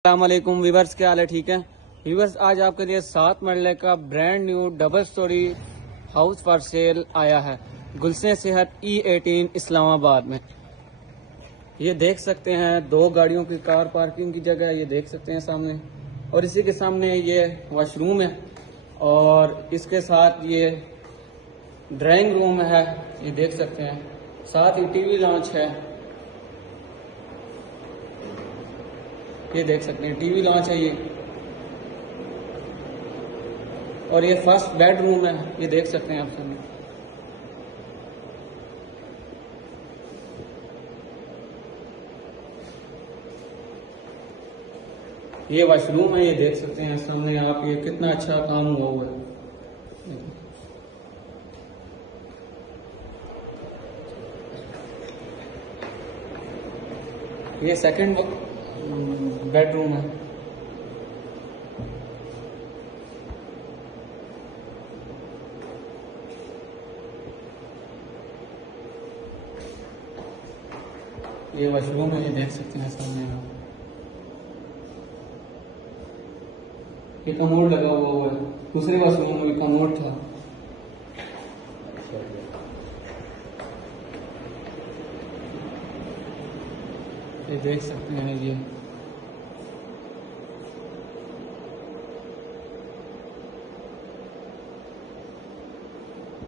अस्सलामुअलैकुम वीवर्स, क्या हाल है? ठीक है वीवर्स, आज आपके लिए 7 मरले का brand new double storey house for sale आया है गुलशन सेहत E18 इस्लामाबाद में। ये देख सकते हैं 2 गाड़ियों की कार पार्किंग की जगह है, ये देख सकते हैं सामने। और इसी के सामने ये वॉशरूम है और इसके साथ ये ड्राइंग रूम है, ये देख सकते हैं। साथ ही टीवी लॉन्च है, ये देख सकते हैं टीवी लॉन्च है ये। और ये फर्स्ट बेडरूम है, ये देख सकते हैं आप सामने। ये वॉशरूम है, ये देख सकते हैं सामने आप। ये कितना अच्छा काम हुआ हुआ है। ये सेकंड बेडरूम है। ये वॉशरूम है, ये देख सकते हैं सामने आप। ये कमोड लगा हुआ है, दूसरे वॉशरूम में कमोड था। ये देख सकते हैं ये